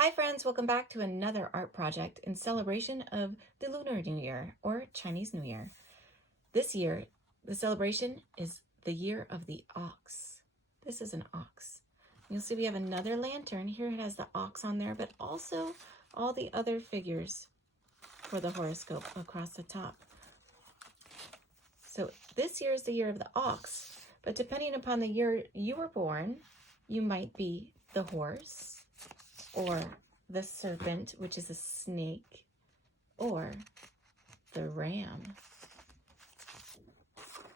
Hi friends, welcome back to another art project in celebration of the Lunar New Year or Chinese New Year. This year, the celebration is the year of the ox. This is an ox. You'll see we have another lantern. Here it has the ox on there, but also all the other figures for the horoscope across the top. So this year is the year of the ox, but depending upon the year you were born, you might be the horse, or the serpent, which is a snake, or the ram.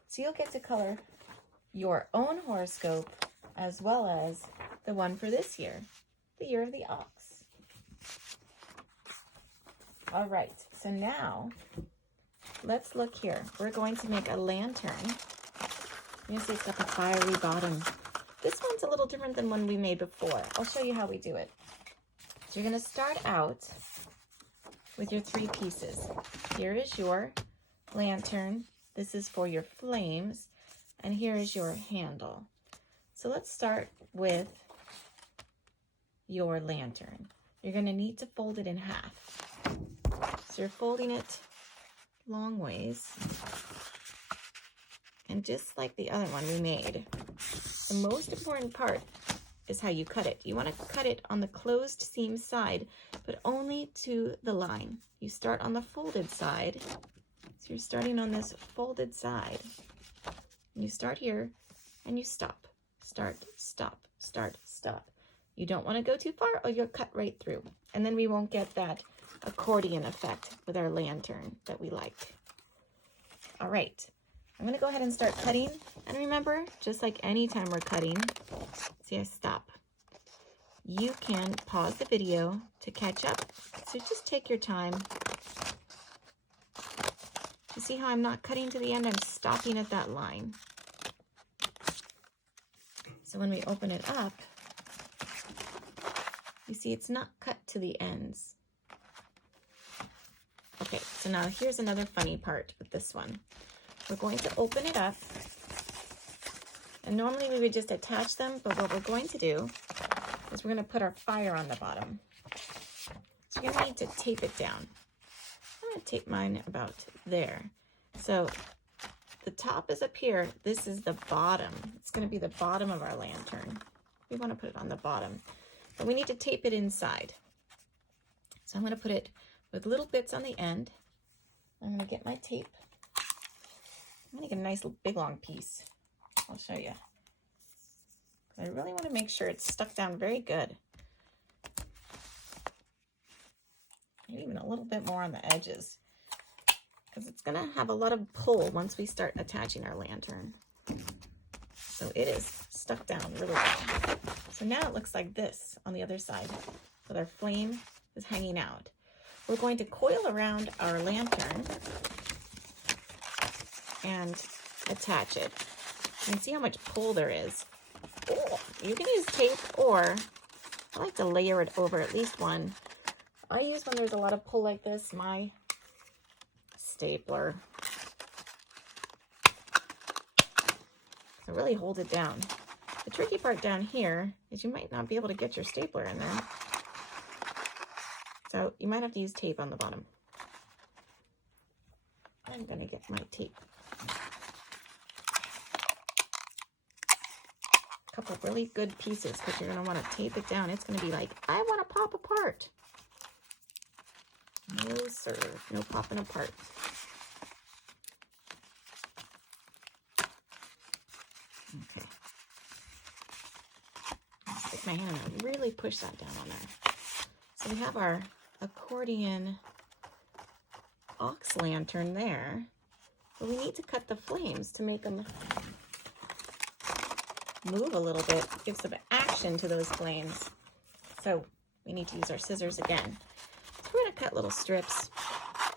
So you'll get to color your own horoscope as well as the one for this year, the year of the ox. All right, so now let's look here. We're going to make a lantern. You see it's got the fiery bottom. This one's a little different than one we made before. I'll show you how we do it. So you're going to start out with your 3 pieces. Here is your lantern. This is for your flames. And here is your handle. So let's start with your lantern. You're going to need to fold it in half. So you're folding it long ways. And just like the other one we made, the most important part is how you cut it. You want to cut it on the closed seam side, but only to the line. You start on the folded side. So you're starting on this folded side. And you start here and you stop. Start, stop, start, stop. You don't want to go too far or you'll cut right through. And then we won't get that accordion effect with our lantern that we like. All right. I'm going to go ahead and start cutting. And remember, just like any time we're cutting, see, I stop. You can pause the video to catch up. So just take your time. You see how I'm not cutting to the end? I'm stopping at that line. So when we open it up, you see it's not cut to the ends. Okay, so now here's another funny part with this one. We're going to open it up, and normally we would just attach them, but what we're going to do is we're going to put our fire on the bottom. So you're going to need to tape it down. I'm going to tape mine about there. So the top is up here. This is the bottom. It's going to be the bottom of our lantern. We want to put it on the bottom, but we need to tape it inside. So I'm going to put it with little bits on the end. I'm going to get my tape. I'm going to get a nice big long piece. I'll show you. I really want to make sure it's stuck down very good. Maybe even a little bit more on the edges, because it's going to have a lot of pull once we start attaching our lantern. So it is stuck down really well. So now it looks like this on the other side, with our flame is hanging out. We're going to coil around our lantern and attach it. You can see how much pull there is. Oh, you can use tape, or I like to layer it over at least one. I use, when there's a lot of pull like this, my stapler. So really hold it down. The tricky part down here is you might not be able to get your stapler in there. So you might have to use tape on the bottom. I'm gonna get my tape. Couple really good pieces, because you're going to want to tape it down. It's going to be like, I want to pop apart. No sir, no popping apart. Okay. Stick my hand and really push that down on there. So we have our accordion ox lantern there, but we need to cut the flames to make them move a little bit, give some action to those flames. So we need to use our scissors again. So we're going to cut little strips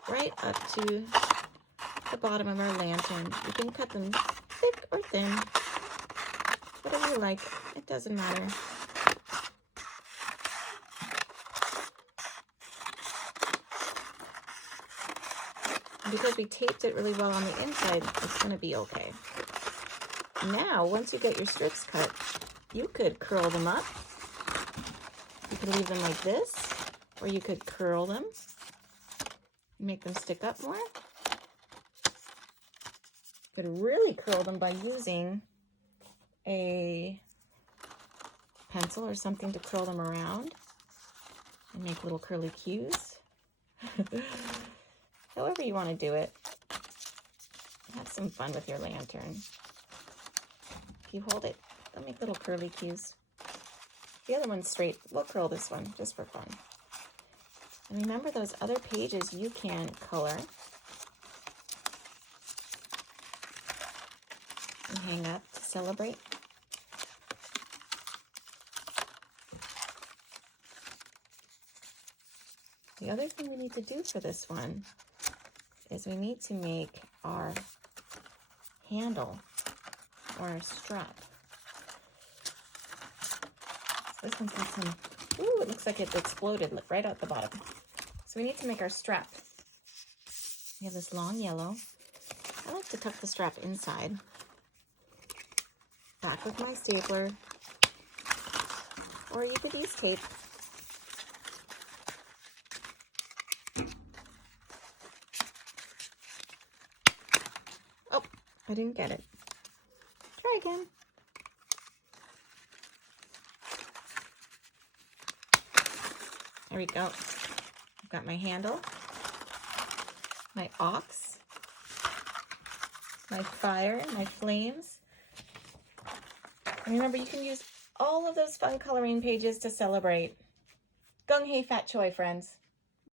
right up to the bottom of our lantern. You can cut them thick or thin, whatever you like. It doesn't matter. And because we taped it really well on the inside, it's going to be okay. Now, once you get your strips cut, you could curl them up You could leave them like this, or you could curl them, make them stick up more. You could really curl them by using a pencil or something to curl them around and make little curly cues. However you want to do it. Have some fun with your lantern. If you hold it, they'll make little curly cues. The other one's straight. We'll curl this one just for fun. And remember, those other pages you can color and hang up to celebrate. The other thing we need to do for this one is we need to make our handle or our strap. So this one's got some, ooh, it looks like it exploded right out the bottom. So we need to make our strap. We have this long yellow. I like to tuck the strap inside. Back with my stapler, or you could use tape. Oh, I didn't get it. Try again. There we go. I've got my handle, my ox, my fire, my flames. And remember, you can use all of those fun coloring pages to celebrate. Gung hei fat choy, friends.